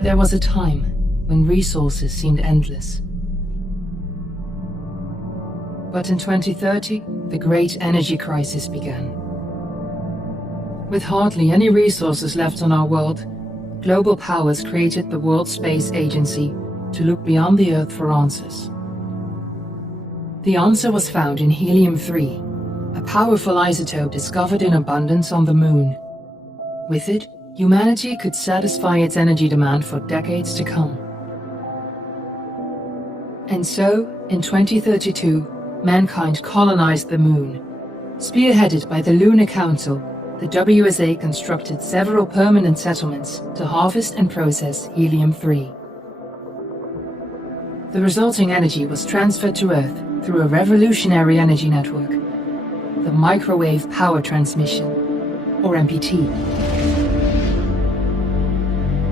There was a time when resources seemed endless. But in 2030, the great energy crisis began. With hardly any resources left on our world, global powers created the World Space Agency to look beyond the Earth for answers. The answer was found in helium-3, a powerful isotope discovered in abundance on the Moon. With it, humanity could satisfy its energy demand for decades to come. And so, in 2032, mankind colonized the Moon. Spearheaded by the Lunar Council, the WSA constructed several permanent settlements to harvest and process helium-3. The resulting energy was transferred to Earth through a revolutionary energy network, the Microwave Power Transmission, or MPT.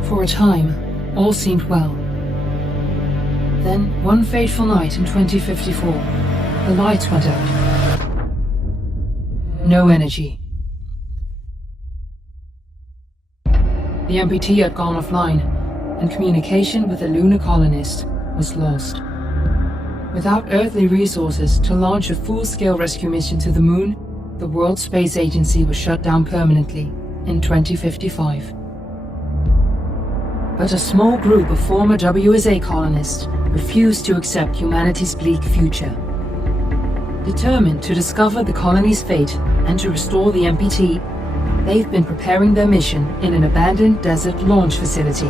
For a time, all seemed well. Then, one fateful night in 2054, the lights went out. No energy. The MPT had gone offline, and communication with the lunar colonist was lost. Without earthly resources to launch a full-scale rescue mission to the Moon, the World Space Agency was shut down permanently in 2055. But a small group of former WSA colonists refused to accept humanity's bleak future. Determined to discover the colony's fate and to restore the MPT, they've been preparing their mission in an abandoned desert launch facility.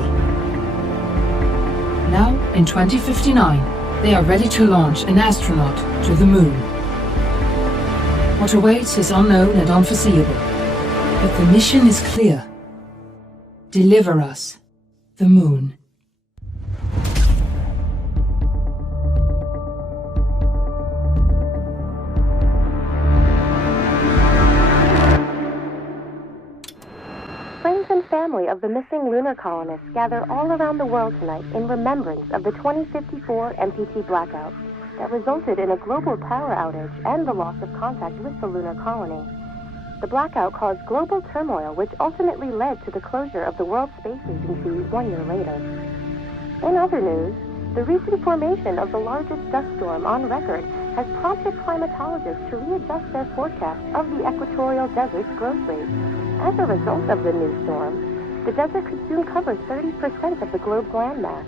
Now, in 2059, they are ready to launch an astronaut to the Moon. What awaits is unknown and unforeseeable, but the mission is clear. Deliver us the Moon. Friends and family of the missing lunar colonists gather all around the world tonight in remembrance of the 2054 MPT blackout that resulted in a global power outage and the loss of contact with the lunar colony. The blackout caused global turmoil, which ultimately led to the closure of the World Space Agency 1 year later. In other news, the recent formation of the largest dust storm on record has prompted climatologists to readjust their forecast of the equatorial desert's growth rate. As a result of the new storm, the desert could soon cover 30% of the globe's landmass.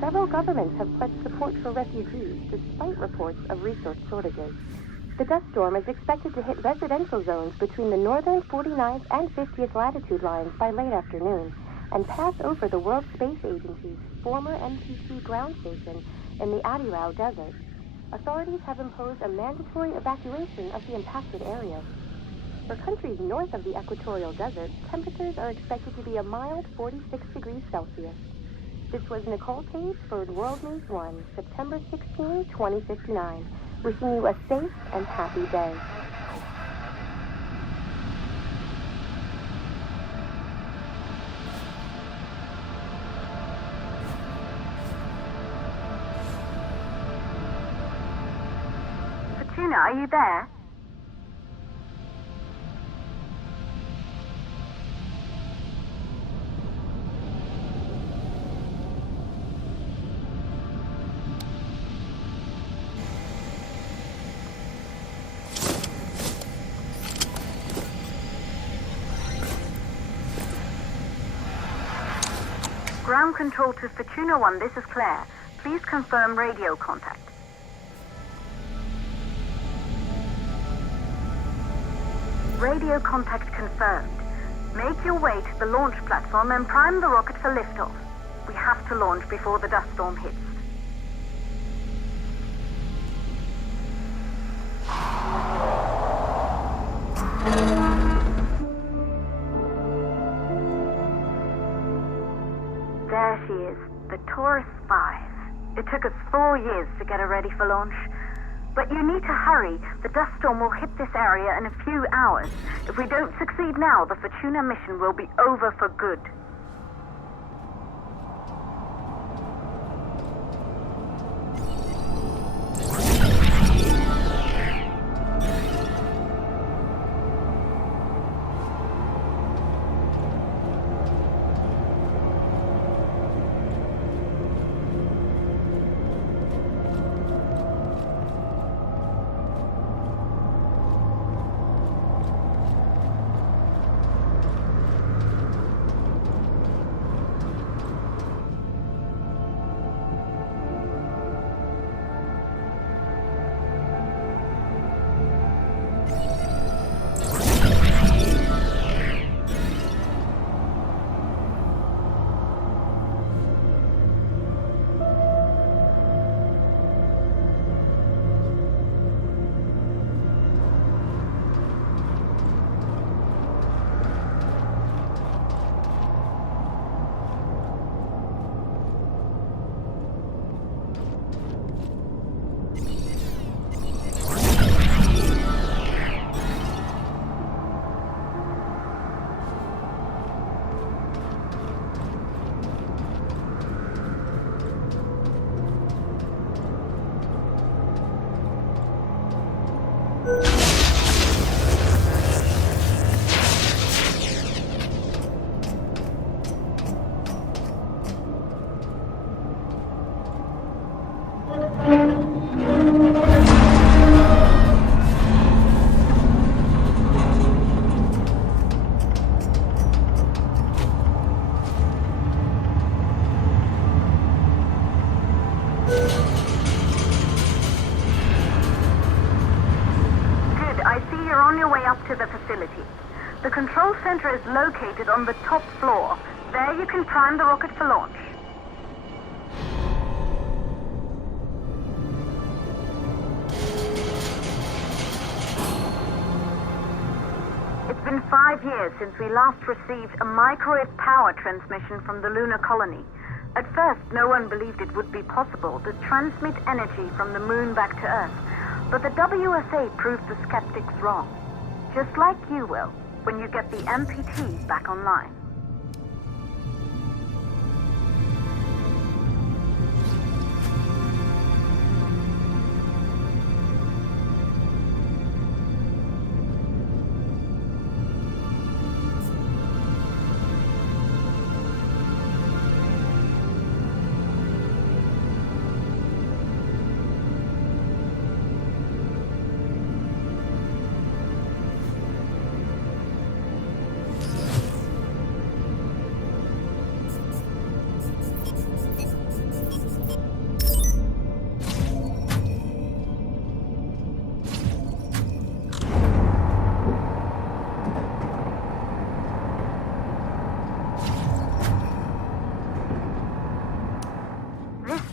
Several governments have pledged support for refugees despite reports of resource shortages. The dust storm is expected to hit residential zones between the northern 49th and 50th latitude lines by late afternoon and pass over the World Space Agency's former MPT ground station in the Adirau Desert. Authorities have imposed a mandatory evacuation of the impacted area. For countries north of the equatorial desert, temperatures are expected to be a mild 46 degrees Celsius. This was Nicole Page for World News 1, September 16, 2059. Wishing you a safe and happy day. Fortuna, are you there? Ground control to Fortuna 1, this is Claire. Please confirm radio contact. Radio contact confirmed. Make your way to the launch platform and prime the rocket for liftoff. We have to launch before the dust storm hits. There she is, the Taurus 5. It took us 4 years to get her ready for launch. But you need to hurry. The dust storm will hit this area in a few hours. If we don't succeed now, the Fortuna mission will be over for good. center is located on the top floor. There you can prime the rocket for launch. It's been 5 years since we last received a microwave power transmission from the lunar colony. At first, no one believed it would be possible to transmit energy from the moon back to Earth, but the WSA proved the skeptics wrong. Just like you will, when you get the MPT back online.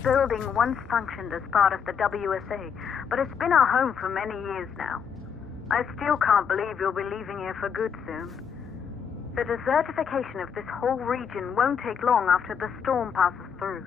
Building once functioned as part of the WSA, but it's been our home for many years now. I still can't believe you'll be leaving here for good soon. The desertification of this whole region won't take long after the storm passes through.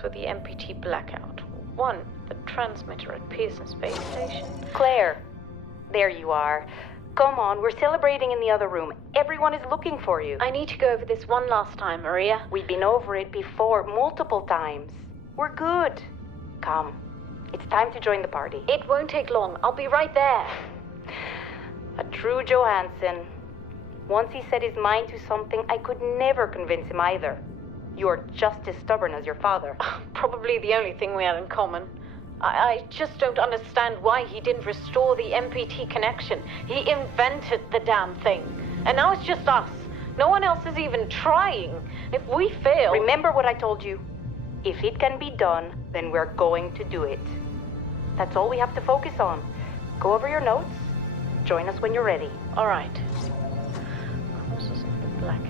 For the MPT blackout. 1, the transmitter at Pearson Space Station. Claire, there you are. Come on, we're celebrating in the other room. Everyone is looking for you. I need to go over this one last time, Maria. We've been over it before, multiple times. We're good. Come, it's time to join the party. It won't take long. I'll be right there. A true Johansson. Once he set his mind to something, I could never convince him either. You're just as stubborn as your father. Probably the only thing we had in common. I just don't understand why he didn't restore the MPT connection. He invented the damn thing. And now it's just us. No one else is even trying. If we fail... Remember what I told you. If it can be done, then we're going to do it. That's all we have to focus on. Go over your notes. Join us when you're ready. All right. Causes of the blackout.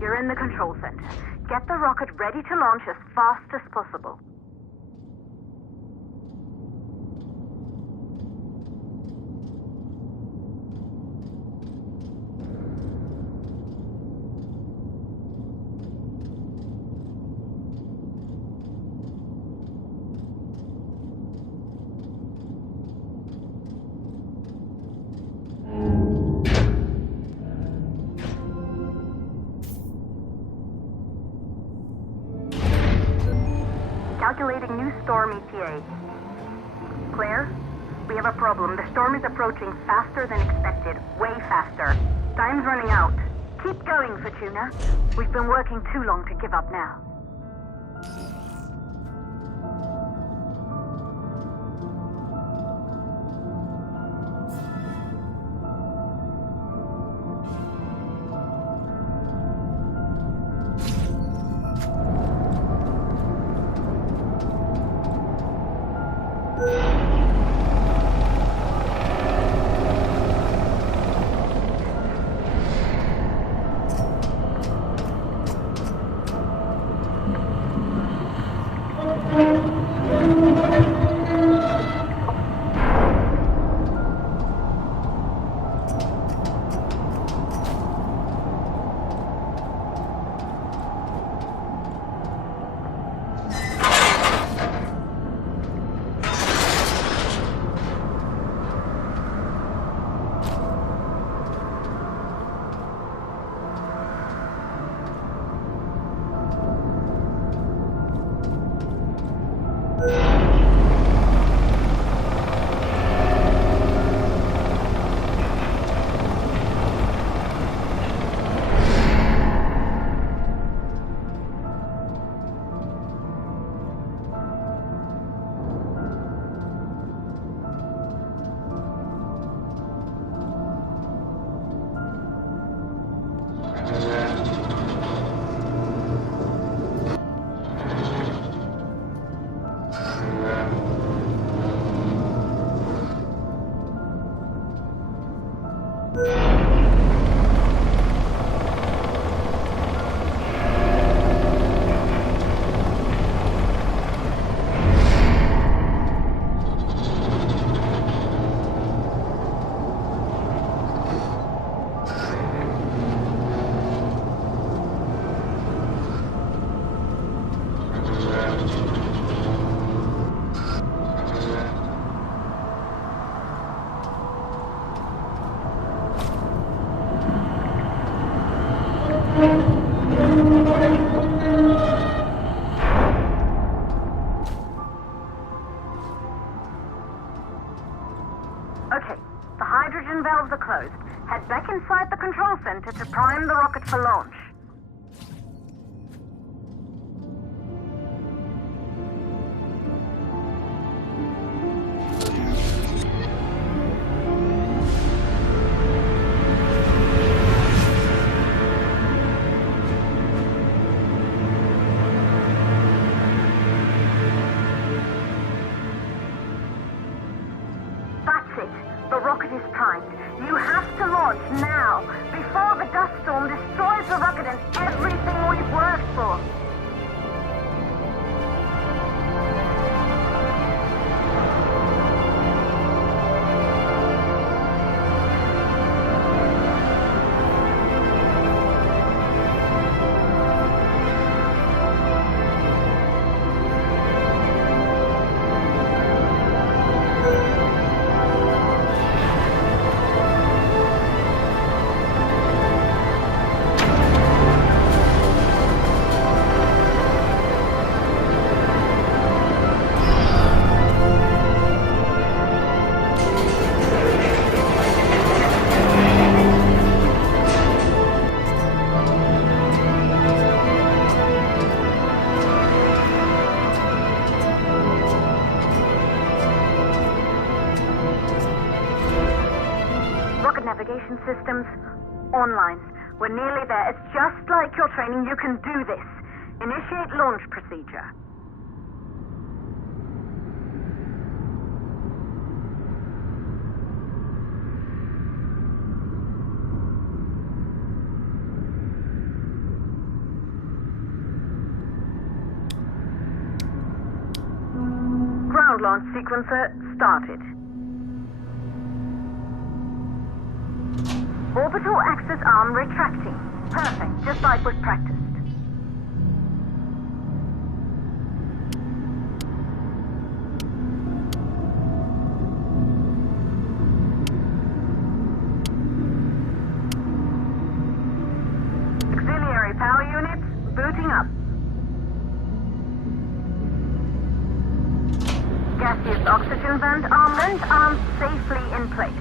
You're in the control center. Get the rocket ready to launch as fast as possible. Calculating new storm ETA. Clear? We have a problem. The storm is approaching faster than expected. Way faster. Time's running out. Keep going, Fortuna. We've been working too long to give up now. Okay, the hydrogen valves are closed. Head back inside the control center to prime the rocket for launch. navigation systems online. We're nearly there. It's just like your training. You can do this. Initiate launch procedure. Ground launch sequencer started. Orbital axis arm retracting. Perfect, just like was practiced. Auxiliary power units booting up. Gaseous oxygen vent arms safely in place.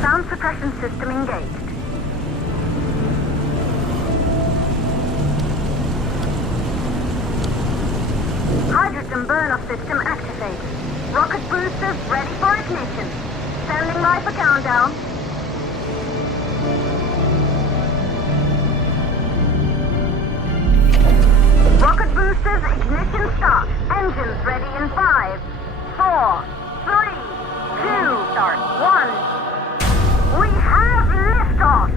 Sound suppression system engaged. Hydrogen burn-off system activated. Rocket boosters ready for ignition. Standing by for countdown. Rocket boosters ignition start. Engines ready in 5, 4, 3, 2, start, 1. We have liftoff!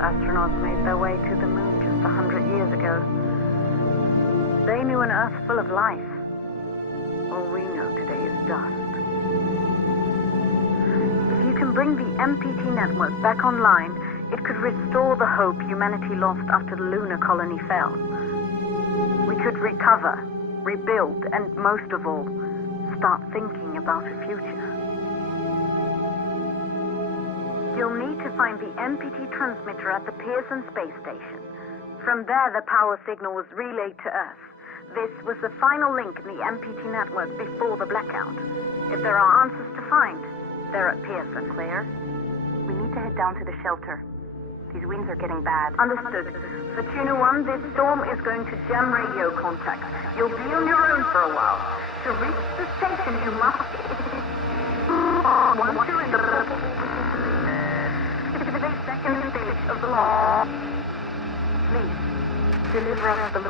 Astronauts made their way to the moon just 100 years ago. They knew an Earth full of life. All we know today is dust. If you can bring the MPT network back online, it could restore the hope humanity lost after the lunar colony fell. We could recover, rebuild, and most of all, start thinking about a future. You'll need to find the MPT transmitter at the Pearson space station. From there, the power signal was relayed to Earth. This was the final link in the MPT network before the blackout. If there are answers to find, they're at Pearson. Claire, we need to head down to the shelter. These winds are getting bad. Understood. For Tuna 1, this storm is going to jam radio contact. You'll be on your own for a while. To reach the station, you must... Once you're in the second stage of the law, please deliver us the